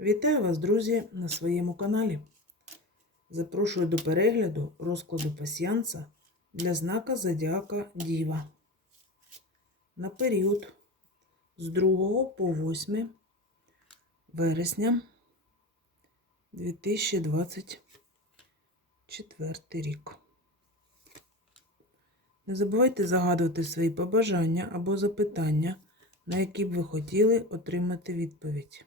Вітаю вас, друзі, на своєму каналі. Запрошую до перегляду розкладу пасіянса для знака Зодіака Діва на період з 2 по 8 вересня 2024 рік. Не забувайте загадувати свої побажання або запитання, на які б ви хотіли отримати відповідь.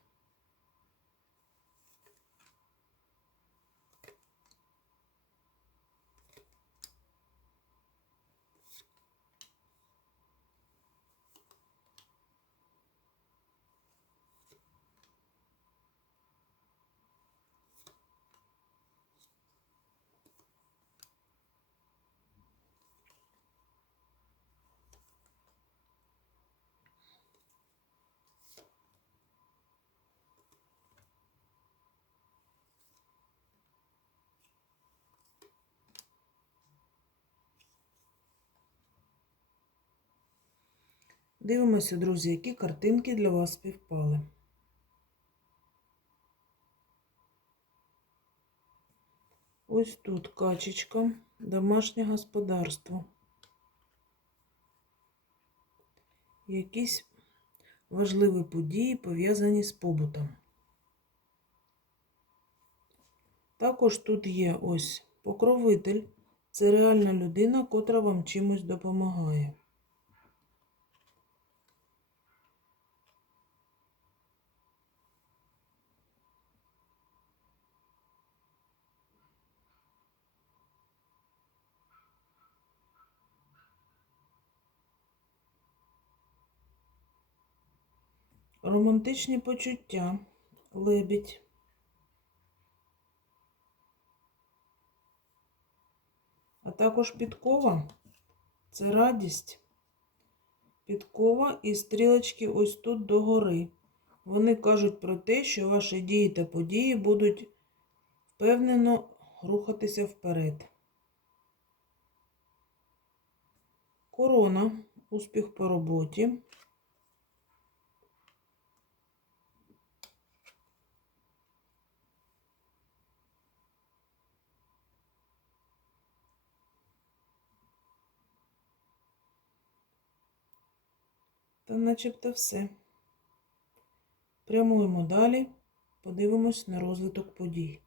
Дивимося, друзі, які картинки для вас співпали. Ось тут качечка, домашнє господарство. Якісь важливі події пов'язані з побутом. Також тут є ось покровитель. Це реальна людина, котра вам чимось допомагає. Романтичні почуття, лебідь. А також підкова це радість. Підкова і стрілочки ось тут догори. Вони кажуть про те, що ваші дії та події будуть впевнено рухатися вперед. Корона, успіх по роботі. Та начебто все. Прямуємо далі, подивимось на розвиток подій.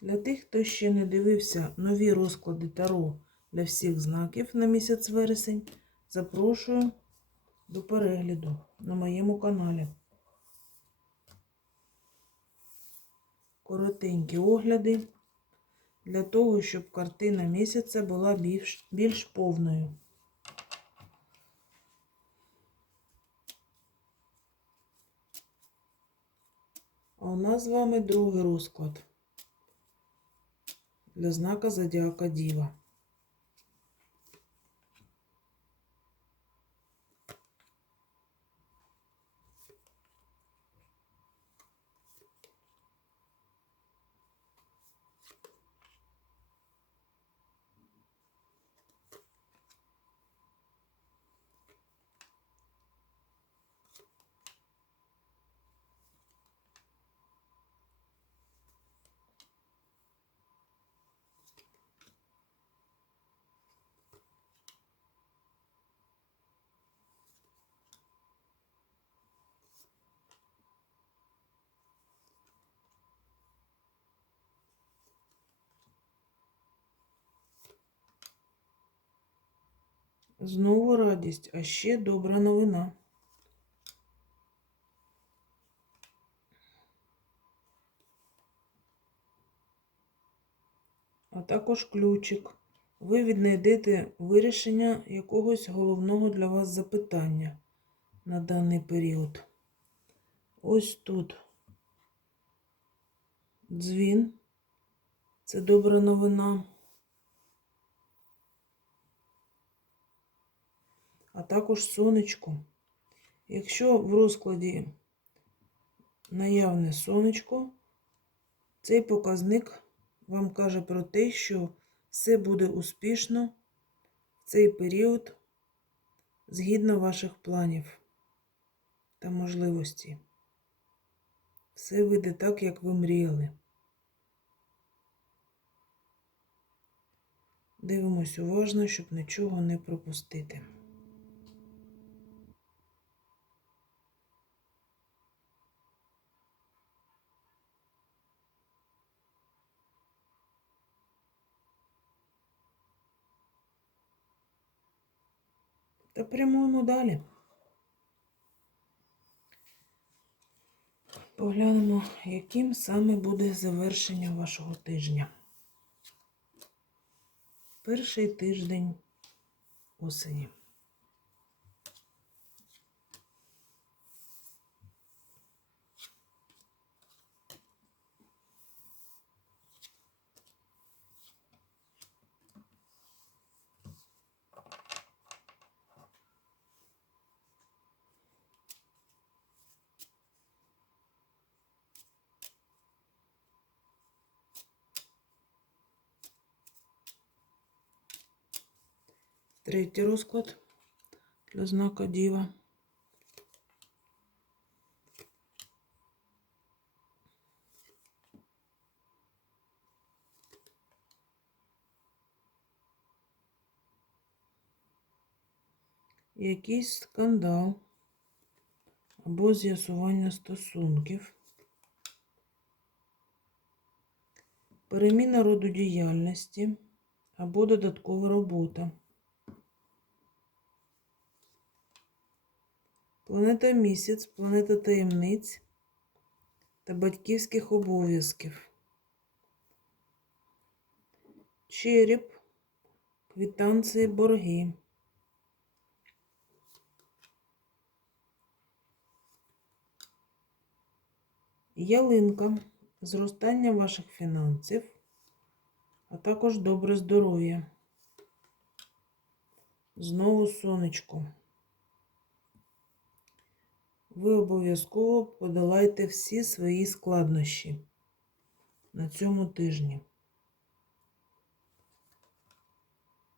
Для тих, хто ще не дивився нові розклади Таро для всіх знаків на місяць вересень, запрошую до перегляду на моєму каналі. Коротенькі огляди для того, щоб картина місяця була більш, більш повною. А у нас з вами другий розклад для знака Зодіака Діва. Знову радість, а ще добра новина. А також ключик. Ви віднайдете вирішення якогось головного для вас запитання на даний період. Ось тут дзвін. Це добра новина. А також сонечко. Якщо в розкладі наявне сонечко, цей показник вам каже про те, що все буде успішно в цей період згідно ваших планів та можливостей. Все вийде так, як ви мріяли. Дивимось уважно, щоб нічого не пропустити. Та прямуємо далі. Поглянемо, яким саме буде завершення вашого тижня. Перший тиждень осені. Третій розклад для знака Діва. Якийсь скандал або з'ясування стосунків, переміна роду діяльності або додаткова робота. Планета місяць, планета таємниць та батьківських обов'язків. Череп, квитанції, борги. Ялинка, зростання ваших фінансів, а також добре здоров'я. Знову сонечко ви обов'язково подолайте всі свої складнощі на цьому тижні.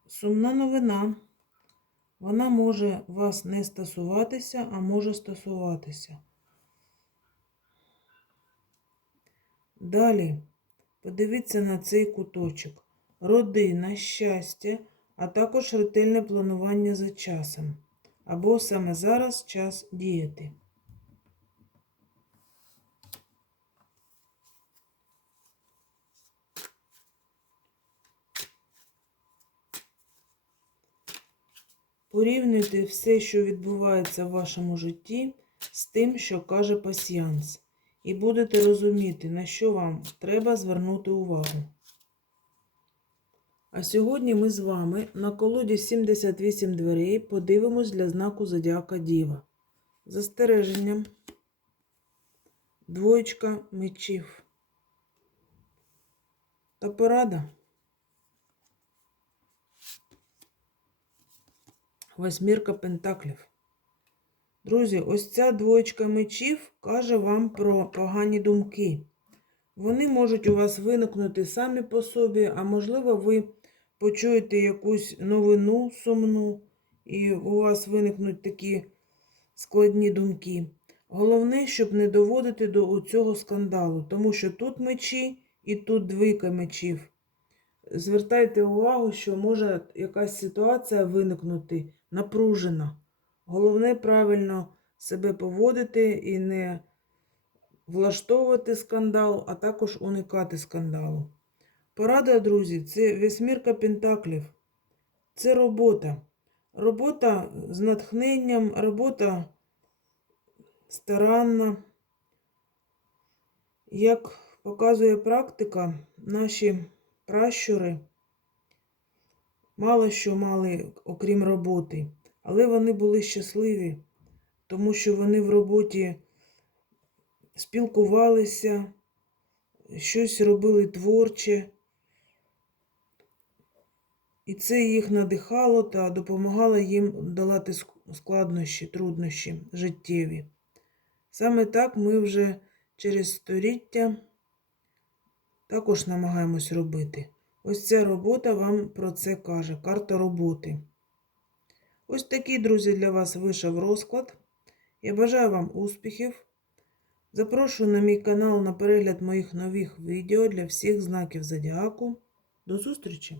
Сумна новина. Вона може вас не стосуватися, а може стосуватися. Далі подивіться на цей куточок. Родина, щастя, а також ретельне планування за часом. Або саме зараз час діяти. Порівнюйте все, що відбувається в вашому житті, з тим, що каже пасіянс, і будете розуміти, на що вам треба звернути увагу. А сьогодні ми з вами на колоді 78 дверей подивимось для знаку Зодіака Діва. Застереження. Двоєчка мечів. Та порада. Восьмірка пентаклів. Друзі, ось ця двоєчка мечів каже вам про погані думки. Вони можуть у вас виникнути самі по собі, а можливо, ви почуєте якусь новину сумну, і у вас виникнуть такі складні думки. Головне, щоб не доводити до цього скандалу, тому що тут мечі і тут двійка мечів. Звертайте увагу, що може якась ситуація виникнути напружена. Головне правильно себе поводити і не влаштовувати скандал, а також уникати скандалу. Порада, друзі, це вісьмірка пентаклів. Це робота. Робота з натхненням, робота старанна. Як показує практика, наші пращури мало що мали, окрім роботи, але вони були щасливі, тому що вони в роботі спілкувалися, щось робили творче. І це їх надихало та допомагало їм долати складнощі, труднощі життєві. Саме так ми вже через століття також намагаємось робити. Ось ця робота вам про це каже, карта роботи. Ось такий, друзі, для вас вийшов розклад. Я бажаю вам успіхів. Запрошую на мій канал на перегляд моїх нових відео для всіх знаків зодіаку. До зустрічі!